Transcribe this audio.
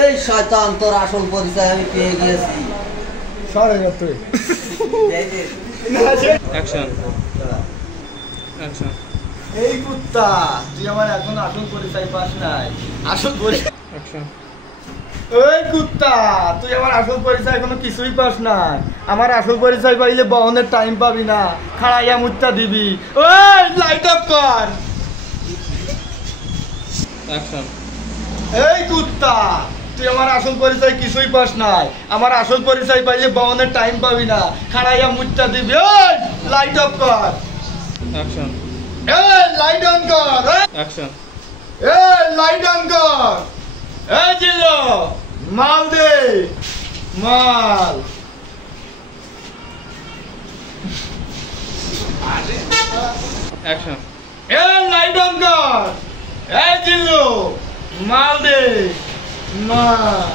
এই শয়তান তোর আসল পরিচয় আমি পেয়ে গেছি। সরে যা তুই। Action action. এই কুত্তা তুই আমার এখন আসল পরিচয় পাস নাই। আসল পরিচয় অ্যাকশন। এই কুত্তা তুই আমার আসল পরিচয় এখনো কিছুই পাস নাই। আমার আসল পরিচয় পাইলে বহনের টাইম পাবি না, খাড়াইয়া মুত্তা দিবি। ওই লাইট অফ কর। অ্যাকশন। এই কুত্তা তুই আমার আসল পরিচয় কিছুই পাস নাই। আমার আসল পরিচয় পাইলে বহনের টাইম পাবি না, খাড়াইয়া মুত্তা দিবি। ওই লাইট অফ কর। অ্যাকশন। এই লাইট অন কর। অ্যাকশন। এই লাইট অন কর। এই জিলো মাল দে, মাল। অ্যাকশন। এই লাইট অন কর। এই জিলো মাল দে, মাল।